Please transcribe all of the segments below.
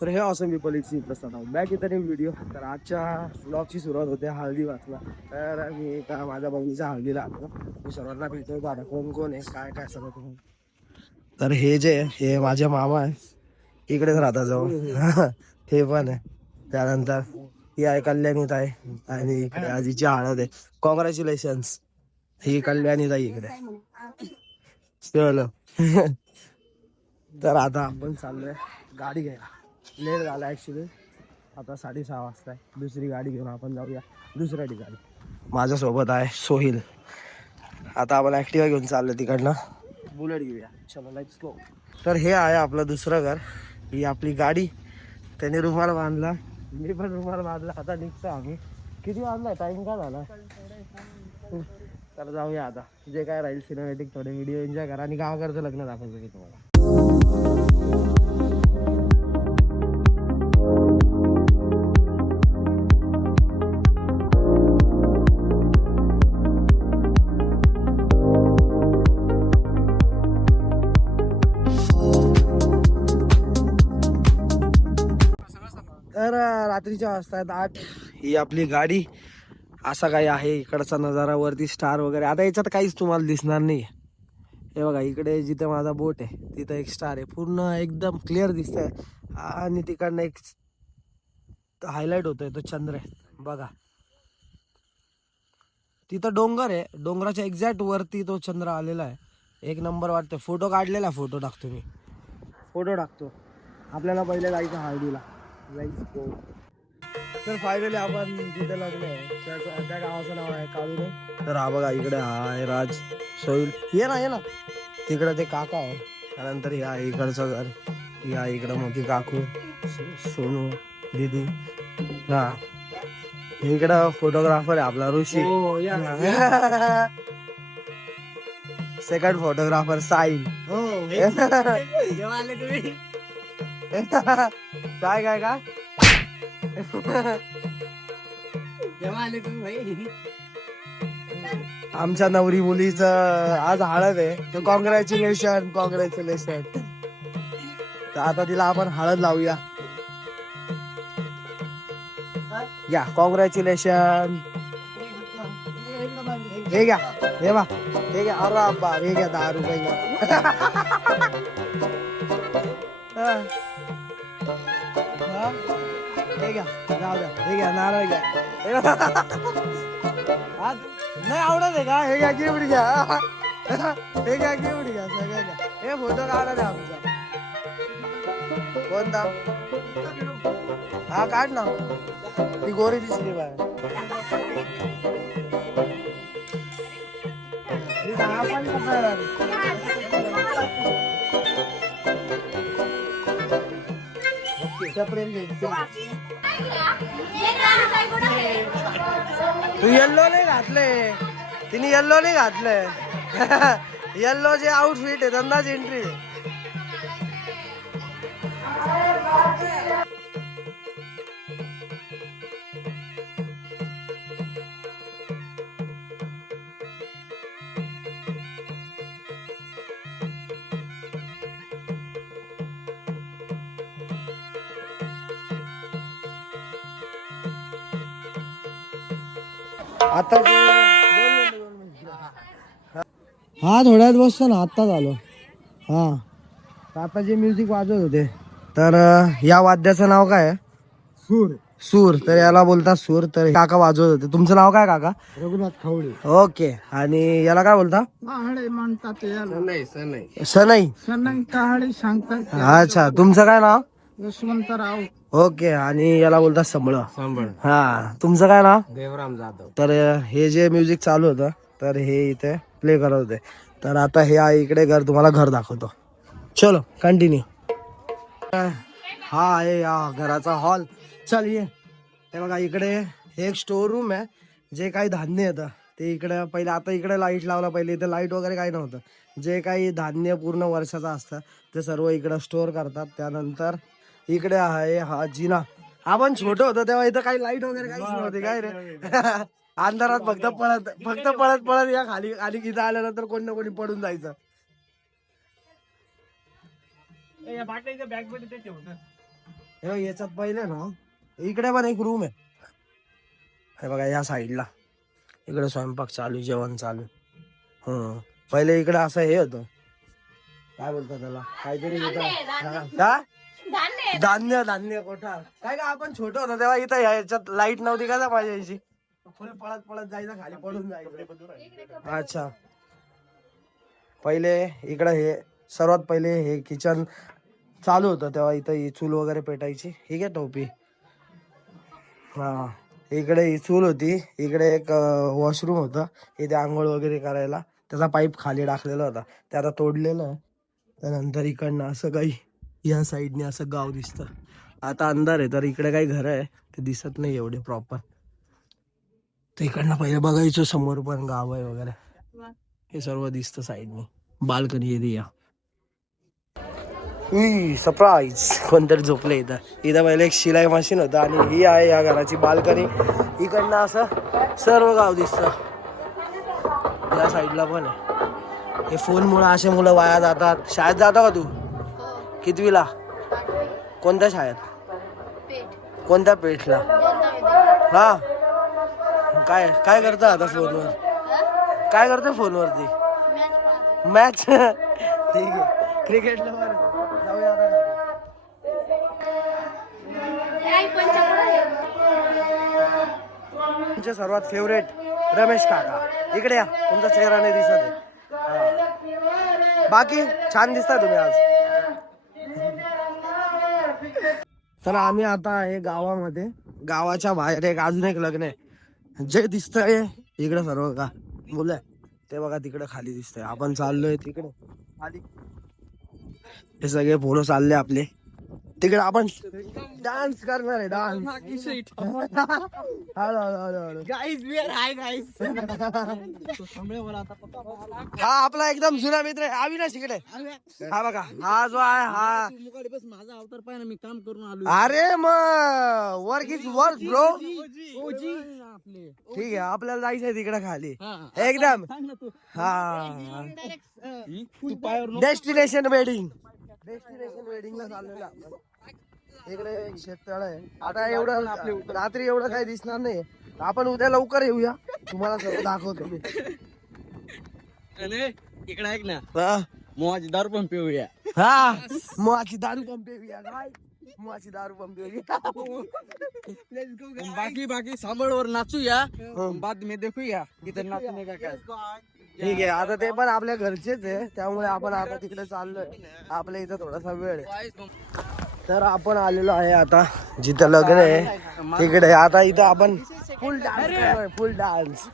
तर हे awesome people it's me Prasad back इथं एक व्हिडिओ. तर आजच्या ब्लॉगची सुरुवात होते हळदी वाचला. तर मी का माझ्या बहिणीच्या हळदीला आलो. मी सर्वांना भेटतो दादा कोण कोण आहे काय काय सगळं तुम्ही. तर हे जे हे माझे मामा आहे इकडेच राहतात जवळ. हे पण आहे. त्यानंतर ही आहे कल्याणीत आहे आणि इकडे आजीची हळद आहे. कॉंग्रॅच्युलेशन्स. ही कल्याणीत आहे इकडे. चलो. तर आता आपण चाललोय गाडी घ्यायला. लेट झाला ऍक्च्युली. आता 6:30 वाजता आहे. दुसरी गाडी घेऊन आपण जाऊया दुसऱ्या ठिकाणी. माझ्यासोबत आहे सोहिल. आता आपण ऍक्टिवा घेऊन चाललो तिकडनं. बुलेट घेऊया. चलो लेट्स गो. तर हे आहे आपलं दुसरं घर. ही आपली गाडी. त्याने रुमाल बांधला. मी पण रुमाल बांधला. आता निघतो आम्ही. किती वाजलाय टाइम काय झाला. तर जाऊया आता. जे काय राहील सिनेमॅटिक थोडे व्हिडिओ एन्जॉय करा आणि गावाकडचं लग्न दाखवतो की तुम्हाला. तर रात्रीच्या वाजतात 8. ही आपली गाडी. असा काही आहे इकडचा नजारा. वरती स्टार वगैरे. आता याच्यात काहीच तुम्हाला दिसणार नाही. हे बघा इकडे जिथे माझा बोट आहे तिथं एक स्टार आहे. पूर्ण एकदम क्लिअर दिसतंय. आणि तिकडनं एक हायलाइट होतोय तो चंद्र आहे बघा. तिथं डोंगर आहे. डोंगराच्या एक्झॅक्ट वरती तो चंद्र आलेला आहे. एक नंबर वाटतं. फोटो काढलेला. फोटो टाकतो मी. फोटो टाकतो. आपल्याला पहिले जायचं हळदीला. तर फायनली आपण जिथे लग्न आहे त्या गावाचं नाव आहे काळुणे. तर हा बघा इकडे हा आहे राज सोईल. ये ना तिकडे ते काका आहे. त्यानंतर या इकडचं घर. या इकडं मोठी काकू सोनू दीदी. हा इकडं फोटोग्राफर आहे आपला ऋषी. Second photographer Sahil. काय काय काय आमच्या नवरी मुलीच आज हळद आहे. तर कॉंग्रॅच्युलेशन. तर आता तिला आपण हळद लावूया. या कॉंग्रॅच्युलेशन. हे घ्या. हे बा हे घ्या. अरे बा हे घ्या 10 रुपये घ्या. हे घ्या जाऊ द्या. हे घ्या नारळ घ्या. नाही आवडत आहे का. हे घ्या गिफ्ट घ्या. हे घ्या गिफ्ट घ्या सगळं घ्या. हे फोटो काढा द्या आमचा. कोणता हा काढ ना. ती गोरी दिसली बाय. तू येल्लो नाही घातले. तिने येल्लो नाही घातलंय. येल्लो जे आउटफिट आहे त्यांनाच एंट्री. आता हा थोड्यात बसतो ना. आत्ताच आलो. हा आता जे म्युझिक वाजवत होते तर या वाद्याचं नाव काय आहे. सूर. सूर. तर याला बोलतात सूर. तर काका वाजवत होते. तुमचं नाव काय काका. रघुनाथ खवळे. ओके. आणि याला काय बोलता. म्हणतात सनई. सनई काहळे सांगतात. अच्छा तुमचं काय नाव. यशवंतराव. ओके. आणि याला बोलतात संबळ. हा तुमचं काय नाव. देवराम जाधव. तर हे जे म्युझिक चालू होतं तर हे इथे प्ले करत होते. तर आता हे इकडे घर तुम्हाला घर दाखवतो. चलो कंटिन्यू. हा आहे या घराचा हॉल. चल ये. हे बघा इकडे एक स्टोर रूम आहे. जे काही धान्य येतं ते इकडे पहिले. आता इकडे लाईट लावला. पहिले इथे लाईट वगैरे काही नव्हतं. जे काही धान्य पूर्ण वर्षाचं असतं ते सर्व इकडे स्टोअर करतात. त्यानंतर इकडे आहे हा जिना. आपण छोटं होतो तेव्हा इथं काही लाईट वगैरे काहीच नव्हती. काय रे अंधारात फक्त पळत या खाली खाली इथं आल्यानंतर कोणी ना कोणी पडून जायचं. हे बघ, याच्यात पहिले ना इकडे पण एक रूम आहे. हे बघा या साईडला इकडे स्वयंपाक चालू, जेवण चालू. पहिले इकडे असं हे होतं, काय बोलतात त्याला, काहीतरी होतं का, धान्य धान्य कोठा काय का. आपण छोटं होतो तेव्हा इथं याच्यात लाईट नव्हती का माझ्या याची, फुल पळत पळत जायचं, खाली पडून जायचं. अच्छा, पहिले इकडे हे सर्वात पहिले हे किचन चालू होतं तेव्हा इथं ही चूल वगैरे पेटायची. ठीक आहे टोपी. हा, इकडे ही चूल होती, इकडे एक वॉशरूम होतं, इथे आंघोळ वगैरे करायला. त्याचा पाईप खाली टाकलेला होता, ते आता तोडलेलं आहे. त्यानंतर इकडनं असं काही या साईडने असं गाव दिसतं. आता अंधार आहे तर इकडे काही घर आहे ते दिसत नाही एवढे प्रॉपर. तर इकडनं पहिले बघायचं, समोर पण गाव आहे वगैरे, हे सर्व दिसतं साईडने. Balcony area. सरप्राईज, कोणतरी झोपले इथं. इथं पहिले एक शिलाई मशीन होतं आणि ही आहे या घराची बाल्कनी. इकडनं असं सर्व गाव दिसतं. या साईडला पण आहे. हे फोनमुळे असे मुलं वाया जातात. शाळेत जाता का तू? कितवीला? कोणत्या शाळेत? कोणत्या पेठला? हा, काय काय करता आता फोनवर? काय करतो फोनवरती? मॅच. ठीक आहे, क्रिकेटला जाऊया आता. तुमचे सर्वात फेवरेट रमेश काका इकडे या. तुमचा चेहरा नाही दिसत आहे. बाकी छान दिसता तुम्ही आज. तर आम्ही आता आहे गावामध्ये. गावाच्या बाहेर एक अजून एक लग्न आहे. जे दिसतंय इकडे सर्व का मुलं आहे ते बघा तिकडे खाली दिसतंय. आपण चाललोय तिकडे खाली. हे सगळे पोरं चालले आपले तिकडे. आपण डान्स करणार आहे, डान्स. हा आपला एकदम जुना मित्र आहे अविनाश इकडे. हा बघा, हा जो आहे हा माझा अवतार पाहिजे, मी काम करून आलो. अरे मग वर्क इज वर्क ब्रो. ठीक आहे, आपल्याला जायचंय तिकडे खाली एकदम. हा, डेस्टिनेशन वेडिंग. डेस्टिनेशन वेडिंगला चाललेलो आपण. इकडे एक शेततळ आहे. आता एवढं रात्री एवढं काही दिसणार नाही. आपण उद्या लवकर येऊया, तुम्हाला सगळं दाखवतो. इकडे ऐक ना, हा, मोहाची दारू पण पिऊया. हा, मोहाची दारू पण पिऊया. काय मोहाची दारू पण पिऊया. बाकी सांबळवर नाचूया. बाद में देखूया इथं नाचणे का काय. ठीक आहे, आता ते पण आपल्या घरचेच आहे त्यामुळे आपण आता तिकडे चाललोय. आपल्या इथं थोडासा वेळ आहे. तर आपण आलेलो आहे आता जिथं लग्न आहे तिकडे. आता इथं आपण फुल डान्स करतोय, फुल डान्स.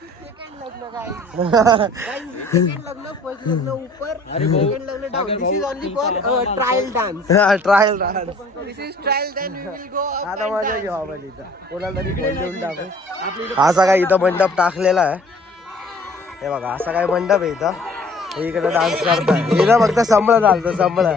Trial dance. आता मजा घेऊ आपण इथं. कोणाला तरी फोन देऊन टाकू. असा काय इथं मंडप टाकलेला आहे. हे बघा असा काय मंडप आहे इथं. इकडे डान्स करताय. इथं फक्त संबळ चालतं, संबळ.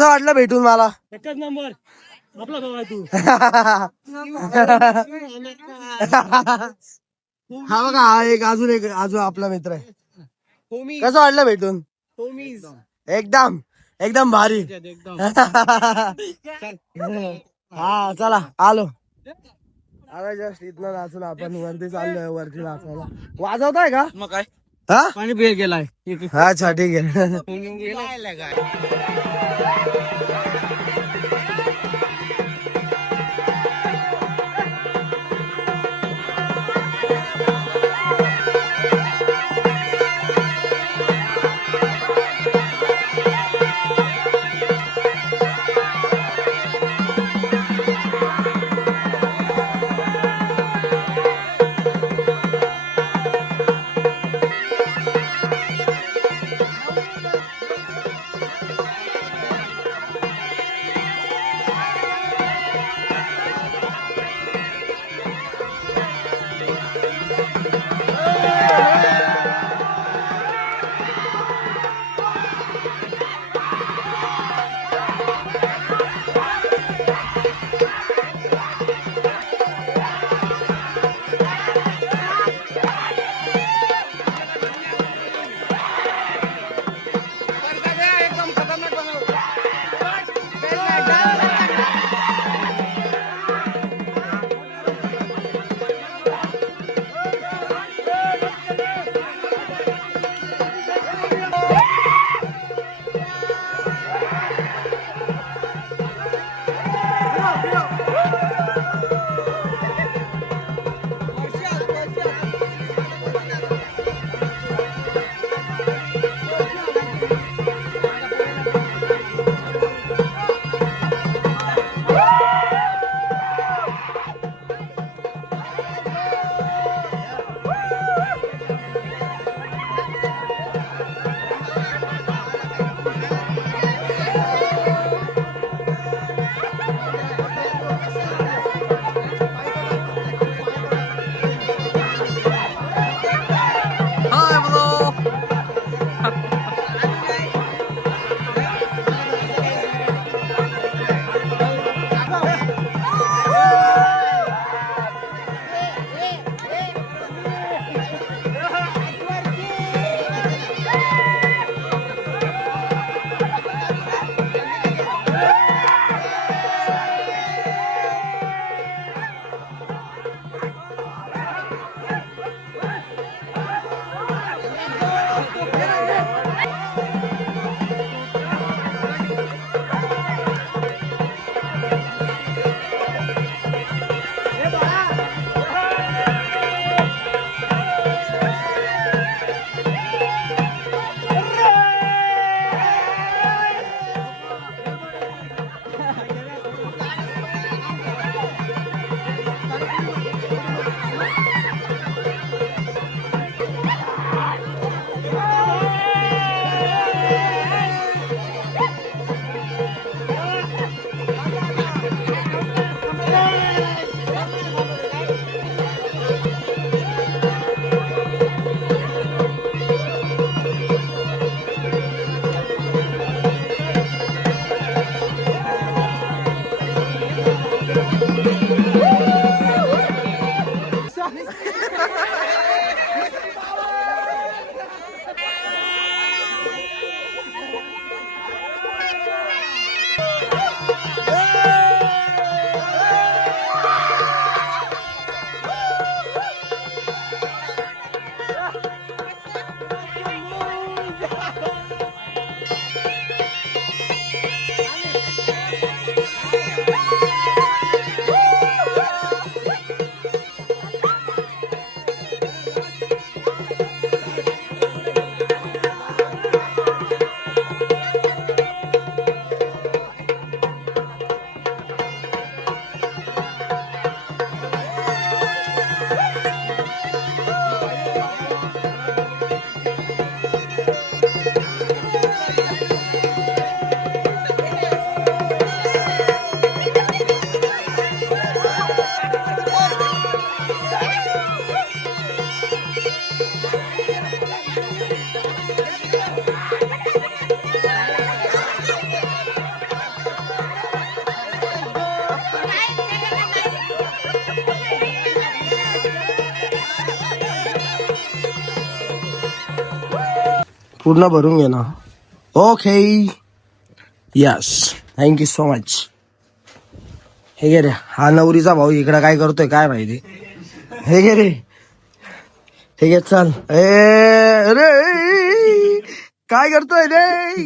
कसं वाटलं भेटून मला? एकच नंबर आपला भाऊ आहे तू. हा बघा, हा एक अजून आपला मित्र आहे. कसं वाटलं भेटून? एकदम एकदम भारी. हा चला आलो. आता जस्ट इथनं नाचून आपण वरती चाललोय. वरती नाचायला वाजवताय का? मग काय हा पाणी बिल गेलाय. अच्छा ठीक आहे. पूर्ण भरून घे ना. Okay yes thank you so much. हे गे रे हा नवरीचा भाऊ इकडं काय करतोय काय माहिती. हे गे रे ठीक आहे चल. अरे काय करतोय रे.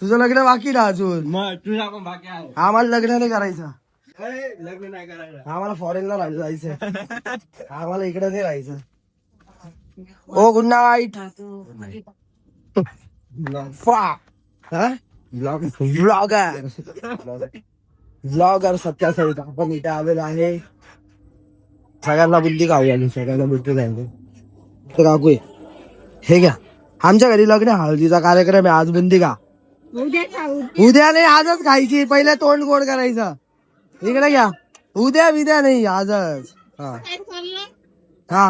तुझं लग्न बाकी ना अजून. तुझा पण बाकी आहे. आम्हाला लग्न नाही करायचं. लग्न नाही करायचं. आम्हाला फॉरेनला जायचं. आम्हाला इकडे नाही राहायचं. ओ गुड नाईट. ब्लॉगर सत्यासहित आपण इथे आलेलो आहे. सगळ्यांना बुद्धी खाऊया. सगळ्यांना बुद्धी जायचं तर काकू हे घ्या. आमच्या घरी लग्न हळदीचा कार्यक्रम आहे आज. बुंदी का उद्या नाही आजच खायची. पहिले तोंड गोड करायचं. इकडे घ्या. उद्या विद्या नाही आजच. हा हा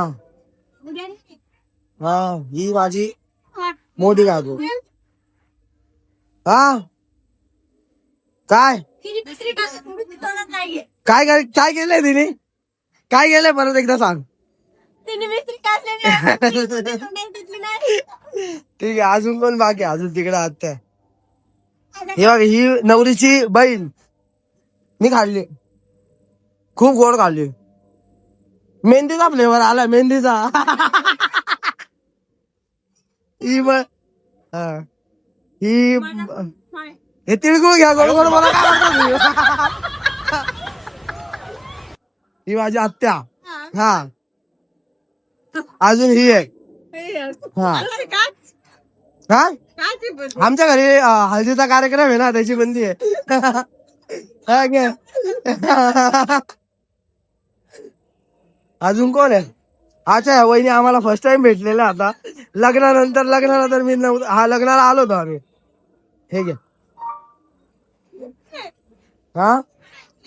हा ही माझी मोठी काकू. हा काय काय काय केलंय तिने. काय केलंय परत एकदा सांग. ठीक आहे अजून कोण बाकी. अजून तिकडे आत्या. हे बघ ही नवरीची बहीण. मी खाल्ली खूप गोड खाल्ली. मेहंदीचा फ्लेवर आला मेहंदीचा. ही ही हे तिळगुळ घ्या गोड गोड मला काय वाटतं. ही माझी आत्या. हा अजून ही आहे. हा हा आमच्या घरी हळदीचा कार्यक्रम आहे ना त्याची बंदी आहे. अजून कोण आहे. अच्छा वहिनी आम्हाला फर्स्ट टाइम भेटलेला आता लग्नाला तर मी हा लग्नाला आलो होतो आम्ही. हे घे. हा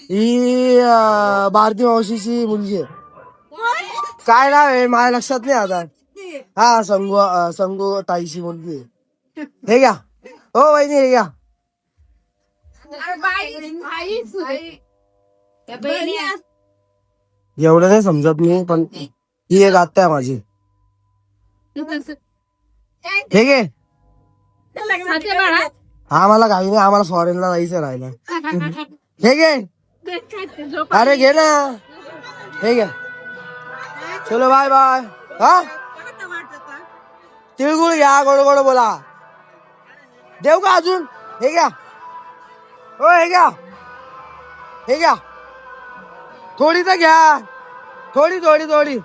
ही भारती मावशीची मुलगी आहे. काय नाव आहे माझ्या लक्षात नाही आता. हा संगू ताईची मुलगी आहे. हे घ्या. हो वहिनी हे घ्या. एवढं नाही समजत मी पण ही एक आत्या आहे माझी. हे घे. आम्हाला काही नाही. आम्हाला फॉरेनला जायचं राहिलं. हे घे. अरे घे ना. हे घे. चलो बाय बाय. हा तिळगुळ घ्या गोड गोड बोला. देऊ का अजून. हे घ्या. हो हे घ्या. हे घ्या. थोडी तर घ्या. थोडी थोडी थोडी.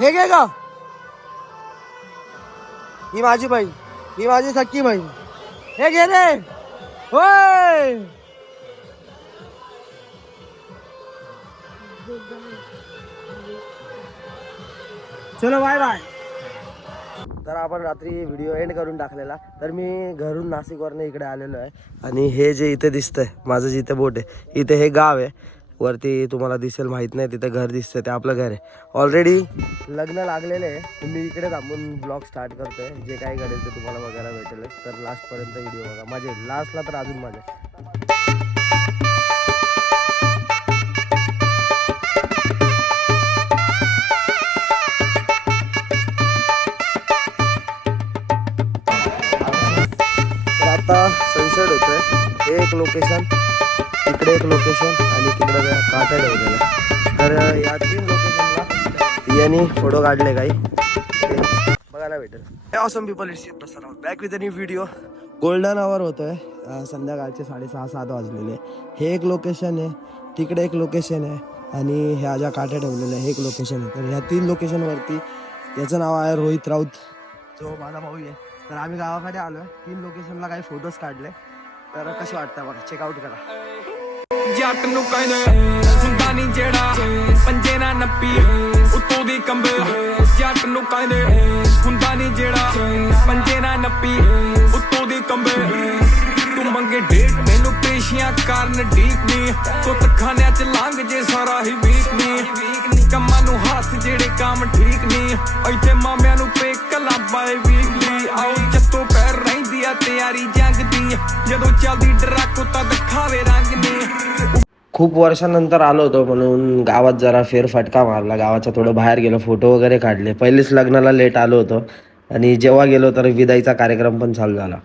हे घे का. ही माझी बहीण. ही माझी सख्खी बहीण. हे घे रे. होय चलो बाय बाय. तर आपण रात्री व्हिडिओ एंड करून टाकलेला. तर मी घरून नाशिकवरनं इकडे आलेलो आहे. आणि हे जे इथे दिसतंय माझं जिथे बोट आहे इथे हे गाव आहे. वरती तुम्हाला दिसेल माहित नाही तिथे घर दिसतंय ते आपलं घर आहे. ऑलरेडी लग्न लागलेलं आहे. मी इकडे थांबून ब्लॉग स्टार्ट करतोय. जे काही घडेल ते तुम्हाला बघायला भेटेल. तर लास्टपर्यंत व्हिडिओ बघा. माझे लास्टला तर अजून माझे आता सनसेट होतोय. हे एक लोकेशन इकडे एक लोकेशन आणि तिकडे काटा ठेवलेलं. तर या 3 लोकेशनला यांनी फोटो काढले काही ते बघायला भेटेल. Awesome people it's back with a new video. Golden hour होतोय. संध्याकाळचे 6:30-7 वाजलेले. हे एक लोकेशन आहे. तिकडे एक लोकेशन आहे आणि ह्या ज्या काट्या ठेवलेल्या हे एक लोकेशन आहे. तर ह्या 3 लोकेशनवरती याचं नाव आहे रोहित राऊत जो माझा भाऊ आहे. तर आम्ही गावाकडे आलोय. 3 लोकेशनला काही फोटोज काढले. तर कसे वाटतं बघा चेकआउट करा. जट नु कहने हुंदा नी जेड़ा पंजे ना नप्पी उतों दी कंबे. जट नु कहने हुंदा नी जेड़ा पंजे ना नप्पी उतों दी कंबे. तू मंगे डेट मैनू पेशियां करन डीक नी. कुत खाने च लंघ जे सारा ही वीक नी. कम्मां नू हाथ जेड़े काम ठीक नी. इत्थे मामियां नू पेक लाबाए वीकली. आओ जत्तो पैर रहिंदी आ तैयारी जंग दी. जदों चलदी डराको तां दिखावे रंग नी. खूप वर्षानंतर आलो होतो म्हणून गावात जरा फेरफटका मारला, गावाच्या थोडं बाहेर गेलो, फोटो वगैरे काढले. पहिलेच लग्नाला लेट आलो होतो आणि जेव्हा गेलो तर विदाईचा कार्यक्रम पण चालू झाला.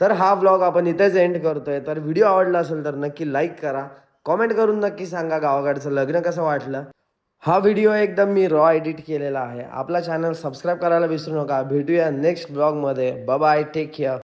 तर हा व्लॉग आपण इथेच एंड करतोय. तर व्हिडिओ आवडला असेल तर नक्की लाईक करा, कॉमेंट करून नक्की सांगा गावाकडचं लग्न कसं वाटलं. हा व्हिडिओ एकदम मी रॉ एडिट केलेला आहे. आपला चॅनल सबस्क्राईब करायला विसरू नका. भेटूया नेक्स्ट ब्लॉगमध्ये. Bye bye, take care.